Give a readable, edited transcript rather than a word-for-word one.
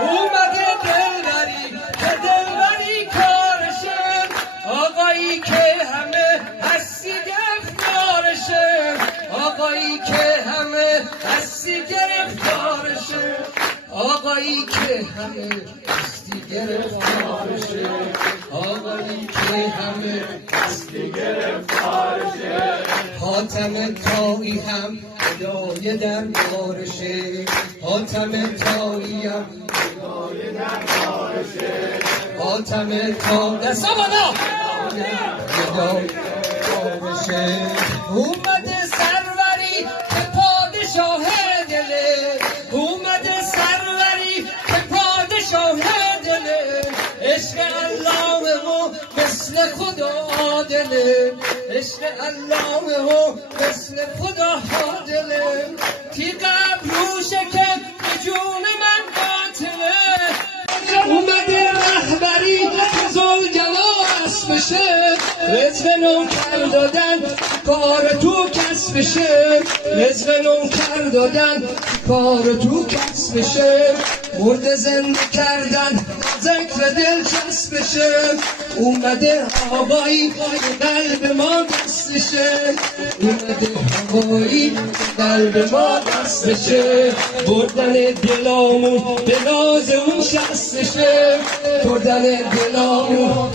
اومده دلبری که دلبری کارشه، آقایی که همه هستی گرفتارشه، آقایی که همه هستی گرفتارشه، آقایی که همه هستی گرفتارشه، آقایی که همه هستی گرفتارشه. حاتم تایی هم هدای دربارشه، حاتم تایی هم هدای دربارشه، حاتم تا دستا بالا هدای دربارشه. اومده سروری که پادشاه دله، اومده سروری که پادشاه دله، عشق الله و مثل خدا عادله، عشق الله و مثل خدا عادله. تیغ ابروشه که به جون من قاتله، اومده رهبری که زلجلال اسمشه، رزق نوکر دادن کار تو کسبشه، رزق نوکر دادن کار تو کسبشه. مرد زنده کردن ذکر دل چسبشه، اومده آقایی قلب ما دستشه، اومده آقایی قلب ما دستشه. بردن دلامون به ناز اون شستشه، بردن دلامون